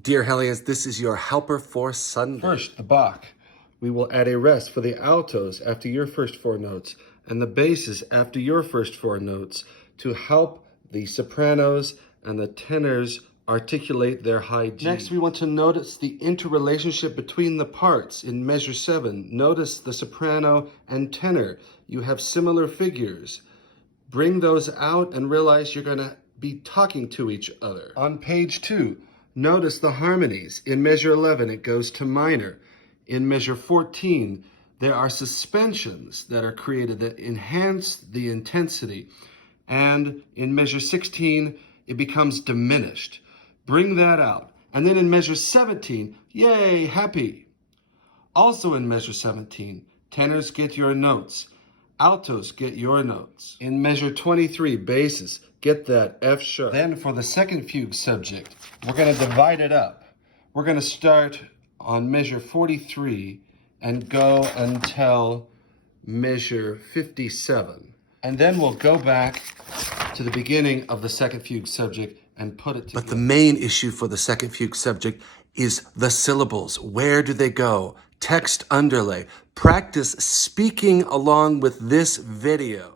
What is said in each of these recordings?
Dear Hellions, this is your helper for Sunday. First, the Bach. We will add a rest for the altos after your first four notes and the basses after your first four notes to help the sopranos and the tenors articulate their high G. Next, we want to notice the interrelationship between the parts in measure 7. Notice the soprano and tenor. You have similar figures. Bring those out and realize you're going to be talking to each other. On page 2, notice the harmonies. In measure 11, it goes to minor. In measure 14, there are suspensions that are created that enhance the intensity. And in measure 16, it becomes diminished. Bring that out. And then in measure 17, yay, happy. Also in measure 17, tenors get your notes. Altos get your notes. In measure 23, basses, get that F sharp. Then for the second fugue subject, we're going to divide it up. We're going to start on measure 43 and go until measure 57. And then we'll go back to the beginning of the second fugue subject and put it together. But the main issue for the second fugue subject is the syllables. Where do they go? Text underlay. Practice speaking along with this video.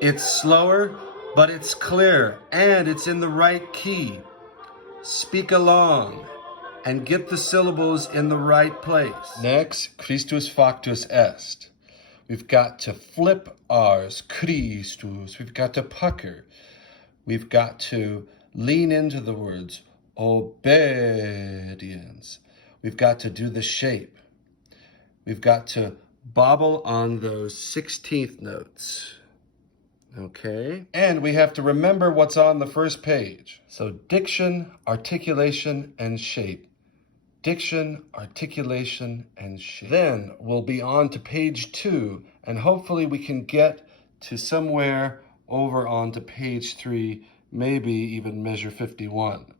It's slower, but it's clear, and it's in the right key. Speak along and get the syllables in the right place. Next, Christus factus est. We've got to flip R's, Christus. We've got to pucker. We've got to lean into the words, obedience. We've got to do the shape. We've got to bobble on those 16th notes. Okay? And we have to remember what's on the first page. So diction, articulation, and shape. Diction, articulation, and shape. Then we'll be on to page 2, and hopefully we can get to somewhere over onto page 3, maybe even measure 51.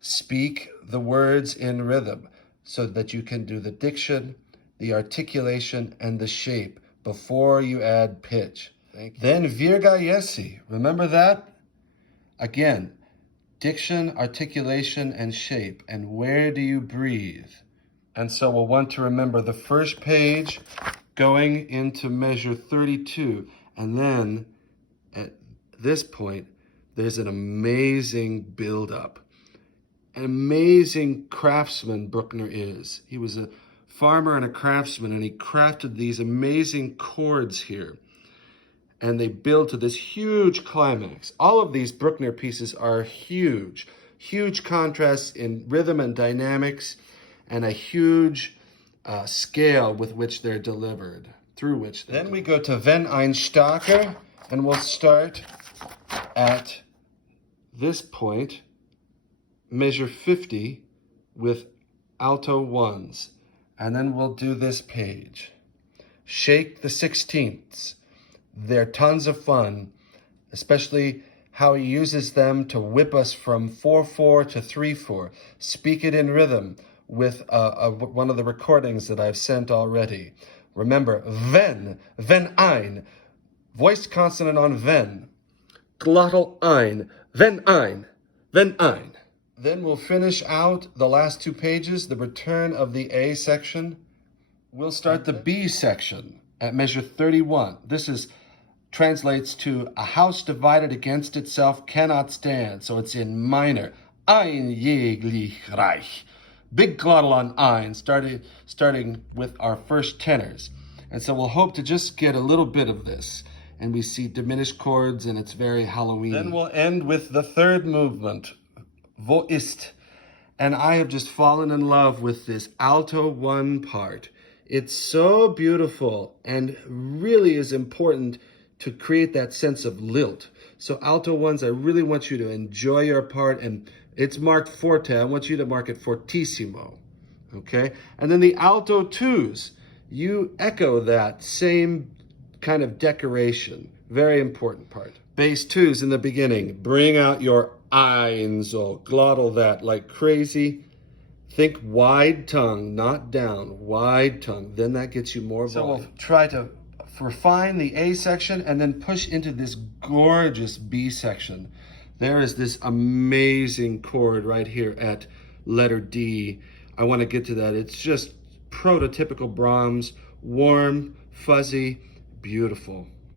Speak the words in rhythm so that you can do the diction, the articulation, and the shape before you add pitch. Then virga yesi. Remember that? Again, diction, articulation, and shape. And where do you breathe? And so we'll want to remember the first page going into measure 32. And then at this point, there's an amazing build-up. An amazing craftsman Bruckner is. He was a farmer and a craftsman, and he crafted these amazing chords here. And they build to this huge climax. All of these Bruckner pieces are huge. Huge contrasts in rhythm and dynamics, and a huge scale with which they're delivered, through which they're delivered. We go to Wenn ein Starker, and we'll start at this point, measure 50 with alto ones. And then we'll do this page. Shake the 16ths. They're tons of fun, especially how he uses them to whip us from 4/4 to 3/4. Speak it in rhythm with one of the recordings that I've sent already. Remember, wenn ein, voiced consonant on wenn, glottal ein, wenn ein. Then we'll finish out the last 2 pages, the return of the A section. We'll start the B section at measure 31. This translates to a house divided against itself cannot stand. So it's in minor. Ein jeglich Reich. Big glottal on ein, starting with our first tenors. And so we'll hope to just get a little bit of this. And we see diminished chords, and it's very Halloween. Then we'll end with the third movement, Wo ist? And I have just fallen in love with this alto 1 part. It's so beautiful and really is important to create that sense of lilt. So alto 1s, I really want you to enjoy your part, and it's marked forte. I want you to mark it fortissimo, okay? And then the alto 2s, you echo that same kind of decoration. Very important part. Bass 2s in the beginning, bring out your eins, or glottal that like crazy. Think wide tongue, not down, wide tongue. Then that gets you more volume. So we'll try to refine the A section and then push into this gorgeous B section. There is this amazing chord right here at letter D. I want to get to that. It's just prototypical Brahms, warm, fuzzy, beautiful.